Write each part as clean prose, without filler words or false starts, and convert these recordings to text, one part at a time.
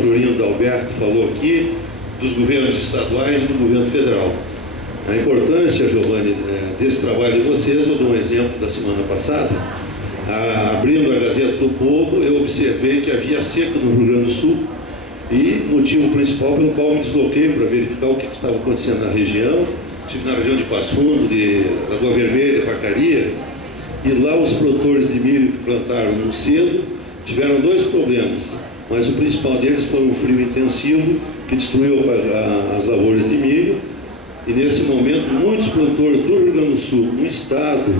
Florindo Alberto falou aqui, dos governos estaduais e do governo federal. A importância, Giovanni, desse trabalho de vocês, eu dou um exemplo da semana passada. Abrindo a Gazeta do Povo, eu observei que havia seca no Rio Grande do Sul e motivo principal pelo qual me desloquei para verificar o que estava acontecendo na região. Estive na região de Passo Fundo, de Lagoa Vermelha, Vacaria, e lá os produtores de milho que plantaram no cedo tiveram dois problemas, mas o principal deles foi um frio intensivo que destruiu as lavouras de milho, e nesse momento muitos produtores do Rio Grande do Sul, um estado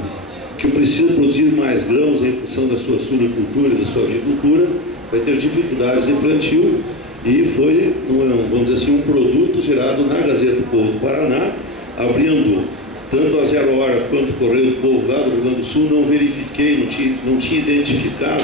que precisa produzir mais grãos em função da sua suinocultura e da sua avicultura, vai ter dificuldades de plantio, e foi, vamos dizer assim, um produto gerado na Gazeta do Povo do Paraná, abrindo tanto a Zero Hora quanto o Correio do Povo lá do Rio Grande do Sul. Não verifiquei, não tinha identificado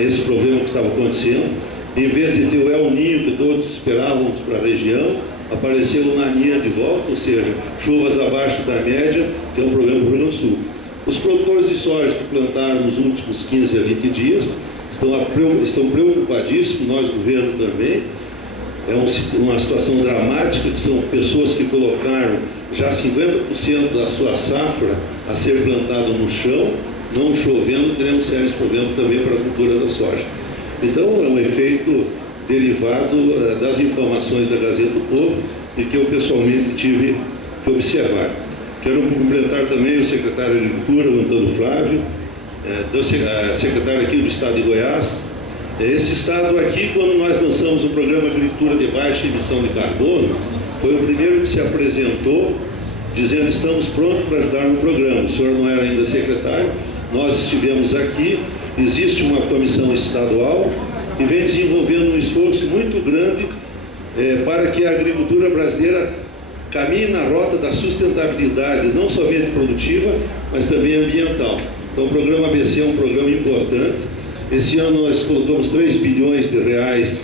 esse problema que estava acontecendo. Em vez de ter o El Ninho que todos esperávamos para a região, apareceu o Laninha de volta, ou seja, chuvas abaixo da média, que é um problema do Rio Grande do Sul. Os produtores de soja que plantaram nos últimos 15 a 20 dias estão preocupadíssimos, nós, governo, também. É uma situação dramática, que são pessoas que colocaram já 50% da sua safra a ser plantado no chão. Não chovendo, teremos sérios problemas também para a cultura da soja. Então, é um efeito derivado das informações da Gazeta do Povo e que eu pessoalmente tive que observar. Quero cumprimentar também o secretário de Agricultura, o Antônio Flávio, secretário aqui do Estado de Goiás. Esse estado aqui, quando nós lançamos o programa Agricultura de Baixa Emissão de Carbono, foi o primeiro que se apresentou, dizendo: estamos prontos para ajudar no programa. O senhor não era ainda secretário, nós estivemos aqui, existe uma comissão estadual e vem desenvolvendo um esforço muito grande para que a agricultura brasileira caminhe na rota da sustentabilidade, não somente produtiva, mas também ambiental. Então, o programa ABC é um programa importante. Esse ano nós colocamos 3 bilhões de reais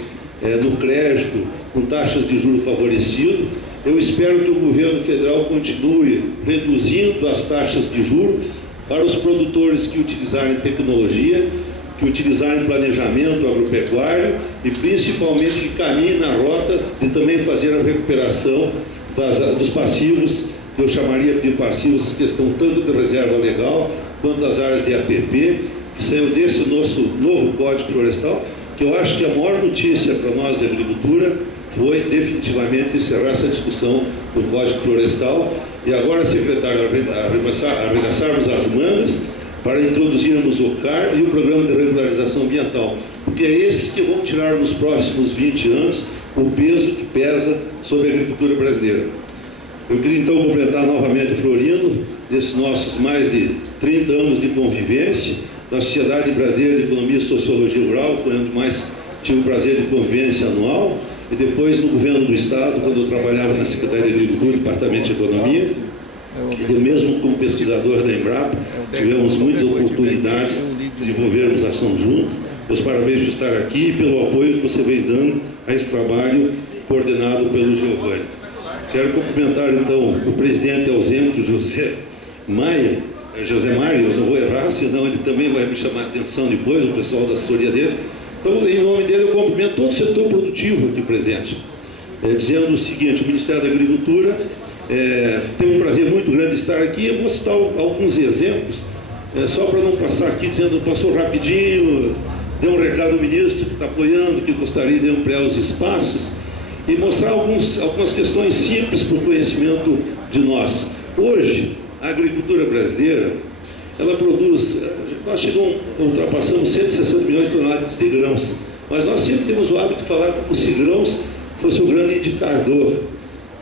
no crédito, com taxas de juros favorecido. Eu espero que o governo federal continue reduzindo as taxas de juros para os produtores que utilizarem tecnologia, que utilizarem planejamento agropecuário e principalmente que caminhem na rota de também fazer a recuperação dos passivos, que eu chamaria de passivos, questão tanto de reserva legal quanto das áreas de APP, que saiu desse nosso novo Código Florestal, que eu acho que a maior notícia para nós da agricultura foi definitivamente encerrar essa discussão do Código Florestal e agora, secretário, arregaçarmos as mangas para introduzirmos o CAR e o Programa de Regularização Ambiental, porque é esses que vão tirar nos próximos 20 anos o peso que pesa sobre a agricultura brasileira. Eu queria então completar novamente o Florindo, desses nossos mais de 30 anos de convivência, da Sociedade Brasileira de Economia e Sociologia Rural, foi onde mais tive o prazer de convivência anual, e depois no governo do Estado, quando eu trabalhava na Secretaria de Agricultura, Departamento de Economia, e mesmo como pesquisador da Embrapa, tivemos muitas oportunidades de desenvolvermos ação junto. Meus parabéns por estar aqui e pelo apoio que você vem dando a esse trabalho coordenado pelo Giovanni. Quero cumprimentar então o presidente ausente, José Mário, eu não vou errar, senão ele também vai me chamar a atenção depois, o pessoal da assessoria dele. Então, em nome dele, eu cumprimento todo o setor produtivo aqui presente, dizendo o seguinte: o Ministério da Agricultura tem um prazer muito grande de estar aqui. Eu vou citar alguns exemplos, só para não passar aqui dizendo, passou rapidinho, deu um recado ao ministro que está apoiando, que gostaria de ampliar os espaços, e mostrar algumas questões simples para o conhecimento de nós. Hoje, a agricultura brasileira, ela produz, nós ultrapassamos 160 milhões de toneladas de grãos, mas nós sempre temos o hábito de falar que os grãos fosse o grande indicador.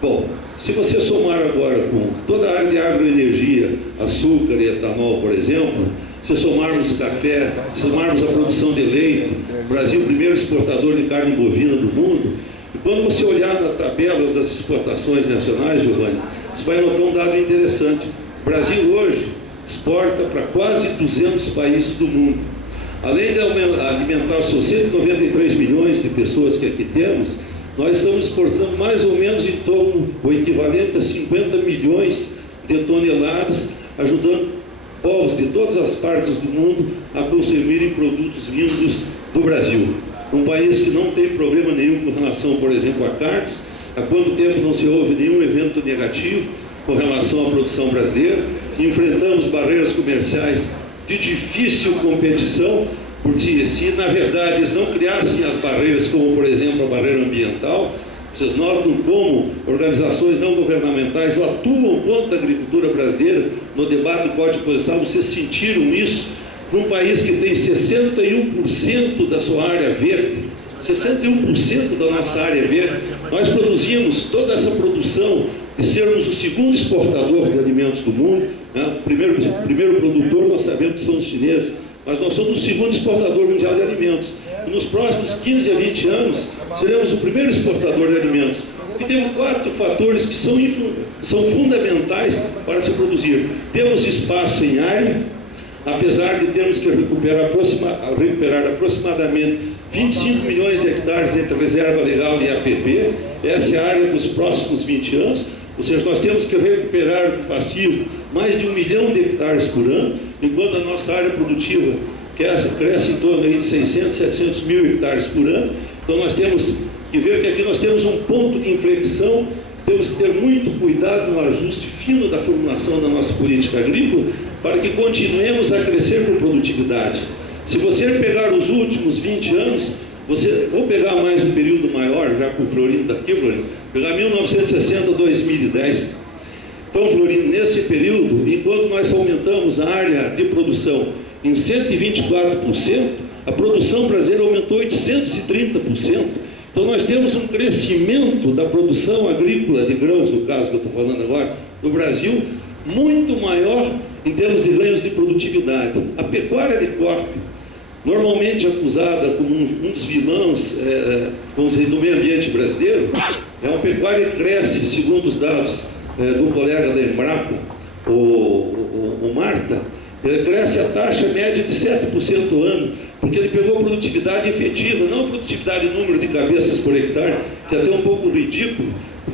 Bom, se você somar agora com toda a área de agroenergia, açúcar e etanol, por exemplo, se somarmos café, se somarmos a produção de leite, o Brasil é o primeiro exportador de carne bovina do mundo, e quando você olhar na tabela das exportações nacionais, Giovanni, você vai notar um dado interessante. O Brasil hoje exporta para quase 200 países do mundo. Além de alimentar os seus 193 milhões de pessoas que aqui temos, nós estamos exportando mais ou menos em torno, o equivalente a 50 milhões de toneladas, ajudando povos de todas as partes do mundo a consumirem produtos vindos do Brasil. um país que não tem problema nenhum com relação, por exemplo, a carnes. Há quanto tempo não se houve nenhum evento negativo com relação à produção brasileira? Enfrentamos barreiras comerciais de difícil competição, porque se na verdade eles não criassem as barreiras, como por exemplo a barreira ambiental, vocês notam como organizações não governamentais atuam contra a agricultura brasileira. No debate do Código de Posição, vocês sentiram isso? Num país que tem 61% da sua área verde, 61% da nossa área verde, nós produzimos toda essa produção de sermos o segundo exportador de alimentos do mundo, né? Primeiro produtor nós sabemos que são os chineses, mas nós somos o segundo exportador mundial de alimentos. E nos próximos 15 a 20 anos, seremos o primeiro exportador de alimentos. E temos 4 fatores que são fundamentais para se produzir. Temos espaço em área, apesar de termos que recuperar aproximadamente 25 milhões de hectares entre reserva legal e APP, essa é a área dos próximos 20 anos, ou seja, nós temos que recuperar do passivo mais de 1 milhão de hectares por ano, enquanto a nossa área produtiva cresce em torno aí de 600, 700 mil hectares por ano. Então nós temos que ver que aqui nós temos um ponto de inflexão, temos que ter muito cuidado no ajuste fino da formulação da nossa política agrícola, para que continuemos a crescer por produtividade. Se você pegar os últimos 20 anos, vou pegar mais um período maior, já com o Florindo daqui, Florindo, pegar 1960 a 2010. Então, Florindo, nesse período, enquanto nós aumentamos a área de produção em 124%, a produção brasileira aumentou 830%. Então, nós temos um crescimento da produção agrícola de grãos, no caso que eu estou falando agora, no Brasil, muito maior em termos de ganhos de produtividade. A pecuária de corte, normalmente acusada como um dos vilões vamos dizer, do meio ambiente brasileiro, é uma pecuária que cresce, segundo os dados do colega da Embrapa, o Marta, ele cresce a taxa média de 7% ao ano, porque ele pegou produtividade efetiva, não produtividade em número de cabeças por hectare, que é até um pouco ridículo.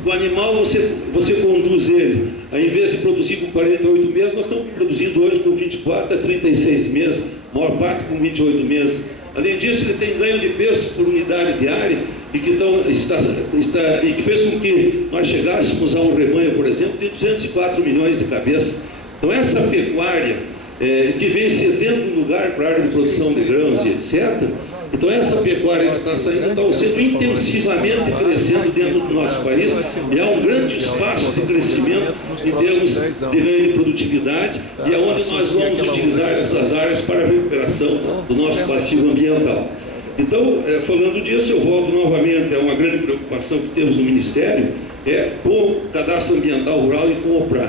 O animal, você conduz ele, ao invés de produzir com 48 meses, nós estamos produzindo hoje com 24 a 36 meses, a maior parte com 28 meses. Além disso, ele tem ganho de peso por unidade diária, e que fez com que nós chegássemos a um rebanho, por exemplo, de 204 milhões de cabeças. Então, essa pecuária, que vem cedendo lugar para a área de produção de grãos e etc., então essa pecuária que está saindo está sendo intensivamente crescendo dentro do nosso país, e há um grande espaço de crescimento em termos de ganho de produtividade, e é onde nós vamos utilizar essas áreas para a recuperação do nosso passivo ambiental. Então, falando disso, eu volto novamente a uma grande preocupação que temos no Ministério, com o cadastro ambiental rural e com o OPRA.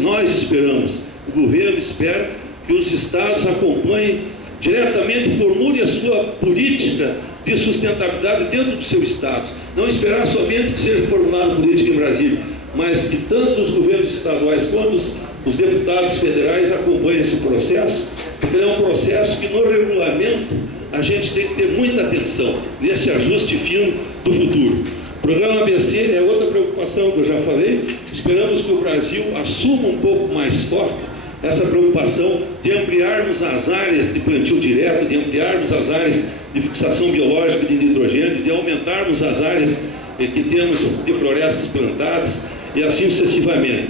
Nós esperamos, o governo espera que os estados acompanhem diretamente, formule a sua política de sustentabilidade dentro do seu estado. Não esperar somente que seja formulada política em Brasília, mas que tanto os governos estaduais quanto os deputados federais acompanhem esse processo, porque é um processo que no regulamento a gente tem que ter muita atenção nesse ajuste fino do futuro. O programa ABC é outra preocupação que eu já falei. Esperamos que o Brasil assuma um pouco mais forte essa preocupação de ampliarmos as áreas de plantio direto, de ampliarmos as áreas de fixação biológica de nitrogênio, de aumentarmos as áreas que temos de florestas plantadas e assim sucessivamente.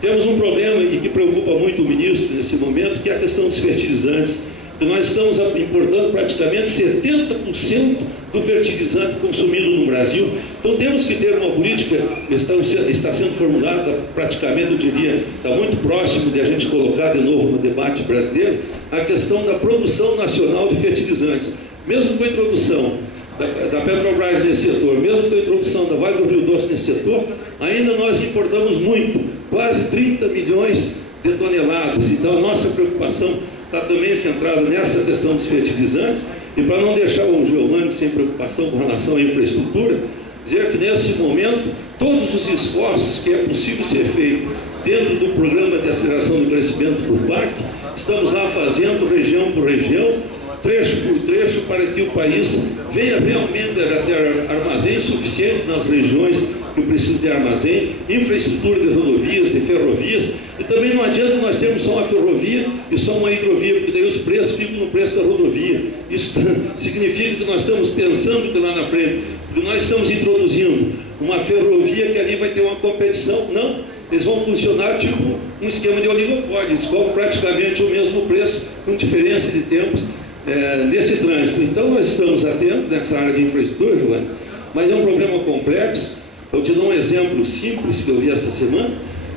Temos um problema e que preocupa muito o ministro nesse momento, que é a questão dos fertilizantes. Nós estamos importando praticamente 70% do fertilizante consumido no Brasil. Então temos que ter uma política que está sendo formulada praticamente, eu diria, está muito próximo de a gente colocar de novo no debate brasileiro, a questão da produção nacional de fertilizantes. Mesmo com a introdução da Petrobras nesse setor, mesmo com a introdução da Vale do Rio Doce nesse setor, ainda nós importamos muito, quase 30 milhões de toneladas. Então a nossa preocupação está também centrada nessa questão dos fertilizantes, e para não deixar o Giovanni sem preocupação com relação à infraestrutura, dizer que nesse momento, todos os esforços que é possível ser feito dentro do programa de aceleração do crescimento do PAC, estamos lá fazendo região por região, trecho por trecho, para que o país venha realmente a ter armazéns armazém suficiente nas regiões que precisam de armazém, infraestrutura de rodovias, de ferrovias, e também não adianta nós termos só uma ferrovia e só uma hidrovia, porque daí os preços ficam no preço da rodovia. Isso significa que nós estamos pensando que lá na frente, que nós estamos introduzindo uma ferrovia que ali vai ter uma competição. Não, eles vão funcionar tipo um esquema de oligopólio, eles cobram praticamente o mesmo preço, com diferença de tempos nesse trânsito. Então nós estamos atentos nessa área de infraestrutura, Giovanni, mas é um problema complexo. Eu te dou um exemplo simples que eu vi essa semana.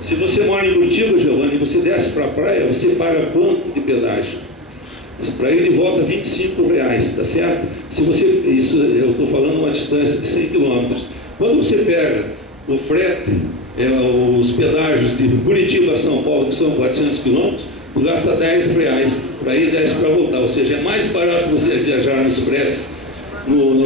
Se você mora em Curitiba, Giovanni, você desce para a praia, você paga quanto de pedágio? Para ir de volta R$25, tá certo? Se você, isso eu estou falando uma distância de 100 quilômetros. Quando você pega o frete, os pedágios de Curitiba a São Paulo, que são 400 quilômetros, tu gasta R$10 para ir e 10 para voltar. Ou seja, é mais barato você viajar nos fretes,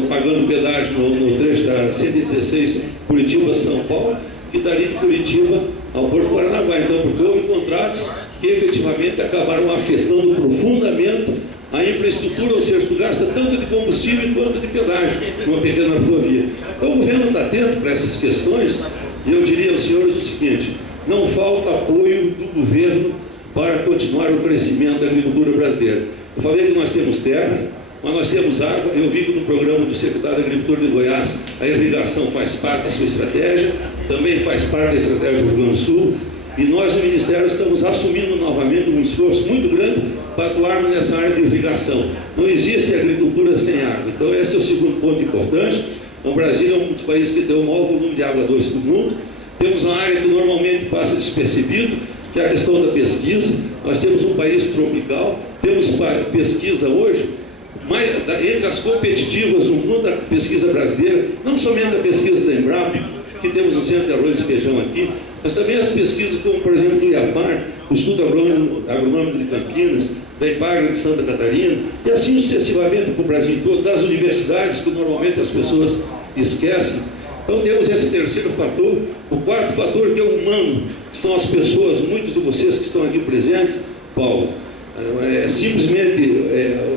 pagando pedágio no trecho da 116 Curitiba a São Paulo, e dali de Curitiba ao Porto Paranaguá. Então, porque houve contratos que efetivamente acabaram afetando profundamente a infraestrutura, ou seja, tu gasta tanto de combustível quanto de pedágio numa pequena rodovia. Então o governo está atento para essas questões, e eu diria aos senhores o seguinte: não falta apoio do governo para continuar o crescimento da agricultura brasileira. Eu falei que nós temos terra, mas nós temos água. Eu vi que no programa do secretário da Agricultura de Goiás a irrigação faz parte da sua estratégia, também faz parte da estratégia do Rio Grande do Sul, e nós, no Ministério, estamos assumindo novamente um esforço muito grande para atuarmos nessa área de irrigação. Não existe agricultura sem água. Então esse é o segundo ponto importante. O Brasil é um dos países que tem o maior volume de água doce do mundo. Temos uma área que normalmente passa despercebido, que é a questão da pesquisa. Nós temos um país tropical, temos pesquisa hoje, mas entre as competitivas no mundo, a pesquisa brasileira, não somente a pesquisa da Embrapa, que temos o Centro de Arroz e Feijão aqui, mas também as pesquisas como, por exemplo, do IAPAR, o Instituto Agronômico de Campinas, da IPAGRE de Santa Catarina, e assim sucessivamente para o Brasil todo, das universidades, que normalmente as pessoas esquecem. Então temos esse terceiro fator. O quarto fator, que é o humano, que são as pessoas, muitos de vocês que estão aqui presentes, Paulo, simplesmente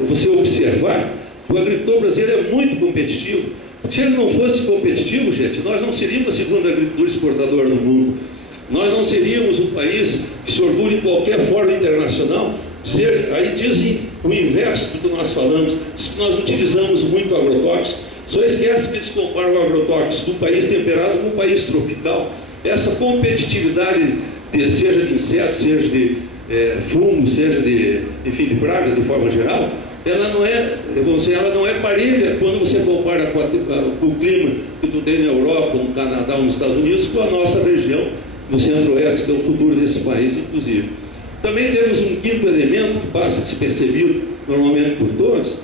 você observar, o agricultor brasileiro é muito competitivo. Se ele não fosse competitivo, gente, nós não seríamos a segunda agricultura exportadora no mundo. Nós não seríamos um país que se orgulha em qualquer fórum internacional. Aí dizem o inverso do que nós falamos, nós utilizamos muito agrotóxicos. Só esquece que eles comparam o agrotóxico do país temperado com um país tropical. Essa competitividade, seja de insetos, seja de fungos, seja de pragas de forma geral, ela não é parelha quando você compara com o clima que tu tem na Europa, no Canadá, nos Estados Unidos, com a nossa região, no Centro-Oeste, que é o futuro desse país, inclusive. Também temos um quinto elemento que passa despercebido, normalmente por todos,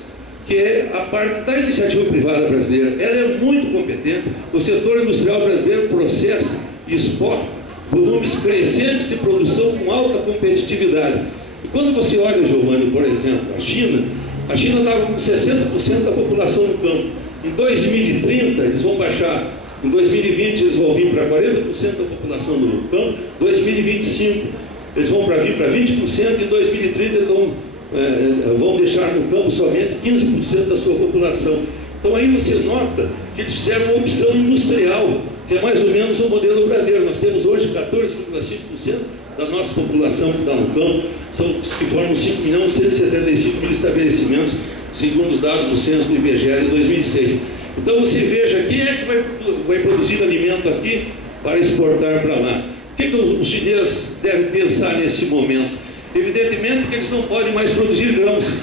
que é a parte da iniciativa privada brasileira. Ela é muito competente. O setor industrial brasileiro processa e exporta volumes crescentes de produção com alta competitividade. E quando você olha, Giovanni, por exemplo, a China estava com 60% da população no campo. Em 2030, eles vão baixar. Em 2020, eles vão vir para 40% da população no campo. Em 2025, eles vão vir para 20%. Em 2030, então, vão deixar no campo somente 15% da sua população. Então, aí você nota que eles fizeram uma opção industrial, que é mais ou menos o modelo brasileiro. Nós temos hoje 14,5% da nossa população que está no campo, são os que formam 5.175.000 estabelecimentos, segundo os dados do censo do IBGE de 2006. Então você veja, quem é que vai produzir alimento aqui para exportar para lá? O que os chineses devem pensar nesse momento? Evidentemente que eles não podem mais produzir grãos,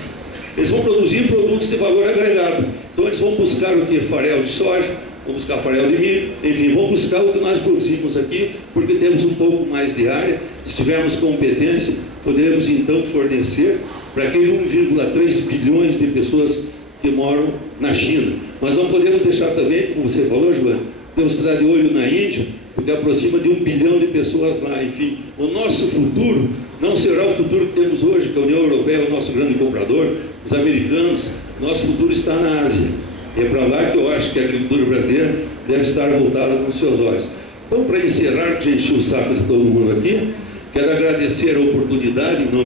eles vão produzir produtos de valor agregado. Então eles vão buscar o que? Farelo de soja, vão buscar farelo de milho, enfim, vão buscar o que nós produzimos aqui, porque temos um pouco mais de área. Se tivermos competência, poderemos então fornecer para aquele 1,3 bilhões de pessoas que moram na China. Mas não podemos deixar também, como você falou, Giovanni, temos que dar de olho na Índia, porque aproxima de 1 bilhão de pessoas lá. Enfim, o nosso futuro não será o futuro que temos hoje, que a União Europeia é o nosso grande comprador, os americanos. Nosso futuro está na Ásia. É para lá que eu acho que a agricultura brasileira deve estar voltada com os seus olhos. Então, para encerrar, que já enchi o saco de todo mundo aqui, quero agradecer a oportunidade em nome